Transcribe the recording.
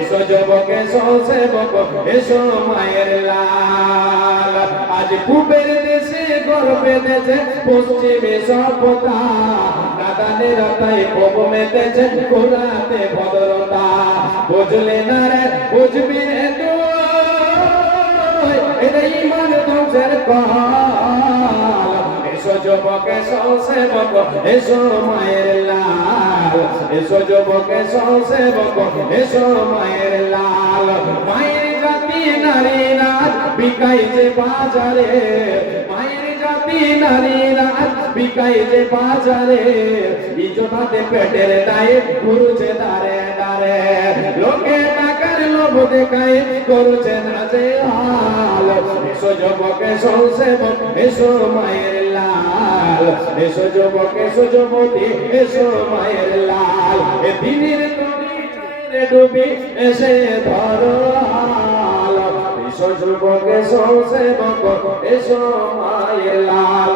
এসো যুবক, এসো সেবক, এসো মায়ের লাল। আজ পূবের দেশে গর্বে দেশে পশ্চিমে সভ্যতা। নাদানের তাই পব মেতেছে কোরাতে ভদ্রতা। বুঝলে না রে, বুঝবি রে তুই এটা ইমান ধ্বংসের কাল। এসো যুবক, এসো সেবক, এসো মায়ের লাল এসো যুবক এসো সেবক এসো মায়ের লাল মায়ের জাতি নারী রাজ বিকাই যে বাজারে মায়ের জাতি নারী রাজ বিকাই যে বাজারে ইজনাতে পেটের দায়ে ঘুরছে দারে দারে লোকে টাকার লোভ দেখায় করছে না যে হাল এসো যুবক এসো সেবক এসো মায়ের লাল এসো যুবক, এসো যুবতী, এসো মায়ের লাল। এ দিনের চাইরে ডুবি, এসে ধরো এসো যুবক, এসো সেবক, এসো মায়ের লাল।